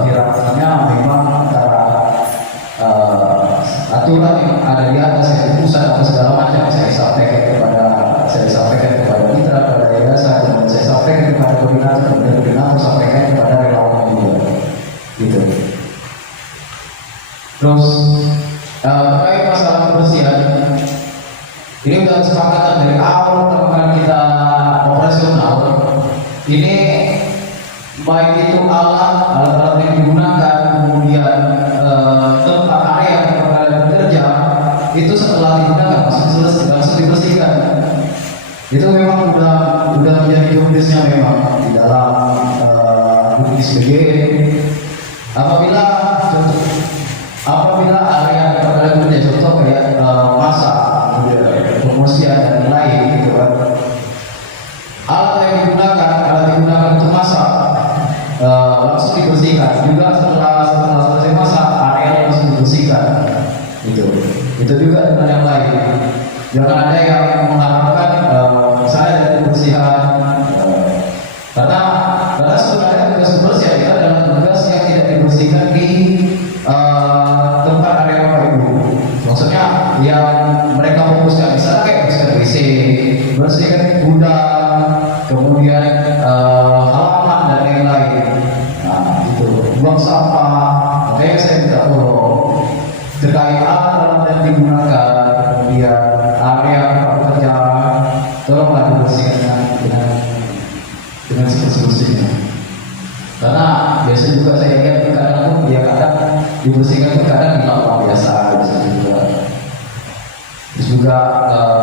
hierarkinya memang antara aturan yang ada di atas yang pusat atau segala macam saya sampaikan kepada mitra, kepada yayasan, dan saya sampaikan kepada koordinator, kemudian koordinator sampaikan kepada relawan juga, gitu. Terus terkait masalah kebersihan, ini sudah kesepakatan dari awal pertemuan kita operasional. Ini baik itu alat yang digunakan, kemudian tempat area tempat bekerja itu setelah digunakan langsung dibersihkan. Itu memang sudah menjadi jobdesknya memang di dalam Bukis BG. Apabila area tempat bekerja contoh kayak masak, pembersihan dan lain gitu kan. Alat yang digunakan untuk masak langsung dibersihkan juga setelah selesai masak area langsung dibersihkan gitu. Itu juga dengan yang lain jangan ada yang mengharapkan misalnya dari kebersihan karena sebenarnya tugas kebersihan itu adalah tugas yang tidak dibersihkan di tempat area Bapak Ibu maksudnya yang mereka fokuskan misalnya kayak bersihkan WC bersihkan gudang kemudian halaman dan lain-lain. Nah, itu buang sampah. Makanya saya minta tolong terkait alat yang digunakan, kemudian area tempat bekerja, tolonglah dibersihkan dengan sebersih-bersihnya. Karena biasa juga saya lihat kadang dia kadang dibersihkan itu kadang di lapangan biasa juga. Terus juga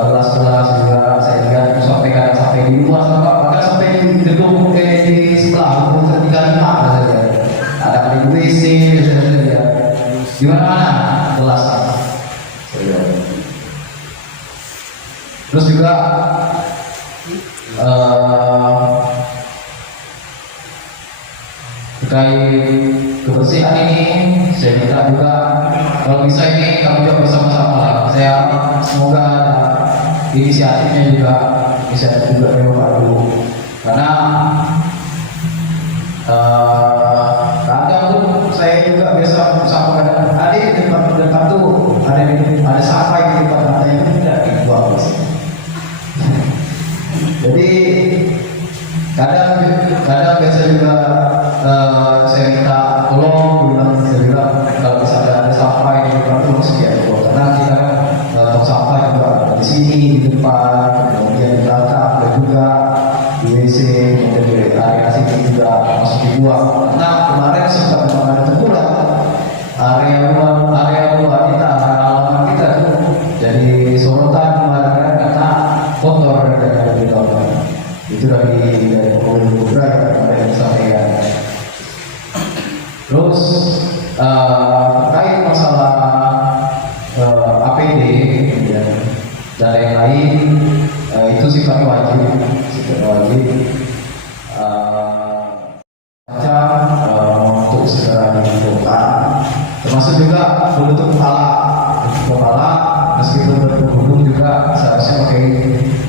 kelas-kelas juga saya lihat sampai di luar bahkan sampai di gedung di sebelah gedung 35 saja ada di WC saja di mana kelas terus juga terkait kebersihan ini saya minta juga kalau bisa ini kami coba bersama-sama lah. Saya semoga inisiatifnya juga inisiatif juga dari Pak Guru. Karena kadang tuh saya juga biasa sama kadang ada di depan tuh ada sampai di depan mata itu tidak dibuang. Jadi kadang biasa juga saya minta tolong, saya bilang kalau misalnya ada sampah di depan tuh harus dibuang. Karena kita tong sampah juga di sini di depan, kemudian di belakang dan juga di WC, kemudian di area sini juga masuk dibuang. Nah kemarin sempat memang ada teguran area luar kita, halaman kita tuh jadi sorotan kemarin karena kotor dan lebih kotor. Itu dari pengelola Kubra yang kemarin disampaikan. Terus terkait masalah APD ya, dan lain-lain itu sifatnya wajib. Untuk segera dilakukan, termasuk juga penutup kepala, meskipun berkerudung juga seharusnya pakai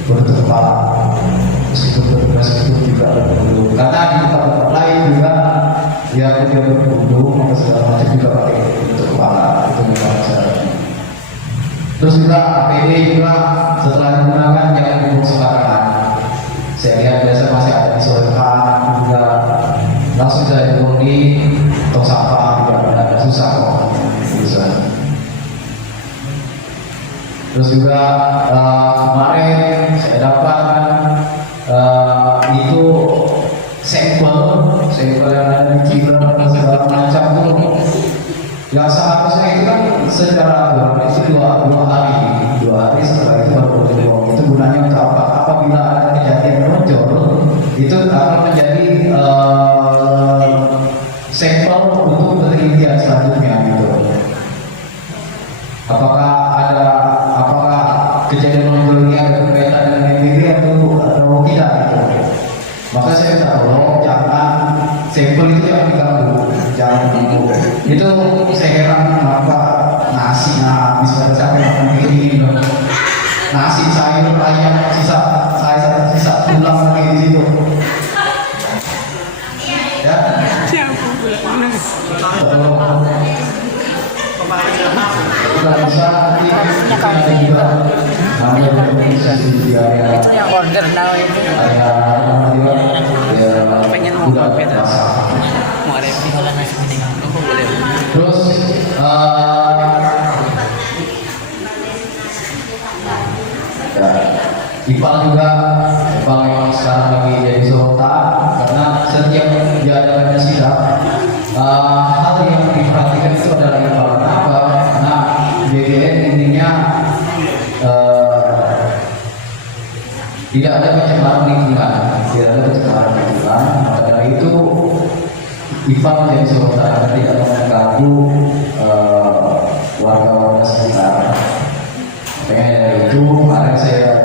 penutup kepala, meskipun juga berkerudung. Karena di tempat lain juga yang tidak berkerudung maka segala macam juga pakai penutup kepala, itu memang syaratnya. Terus juga APD juga setelah digunakan jangan dibuang sembarangan. Saya lihat biasa masih ada di sorekan juga langsung saya dibuang di tong sampah juga ada susah kok. Terus juga kemarin saya dapat itu sampel yang ada di Cibra dan segala macam itu yang seharusnya itu kan secara aturan itu dua hari setelah itu baru boleh dibuang. Itu gunanya untuk apa? Apabila ada kejadian muncul itu akan menjadi sampel untuk penelitian selanjutnya gitu. Apakah kejadian muncul ini ada kaitan dengan MBD atau tidak gitu. Maka saya minta tolong jangan sampel itu jangan diganggu, jangan diganggu. Itu saya heran kenapa nasi habis sampai makan begini loh. Nasi sayur ayam sisa tulang lagi di situ. Ya. Kita bisa nanti kita juga di area order now itu pengen mau mampir mau review boleh. Terus IPAL memang sekarang lagi jadi sorotan karena setiap diadakannya sidang hal yang diperhatikan itu adalah IPAL. Kenapa? Karena BBM intinya tidak ada pencemaran lingkungan, maka dari itu IPAL menjadi sorotan karena tidak mengganggu warga-warga sekitar. Makanya dari itu kemarin saya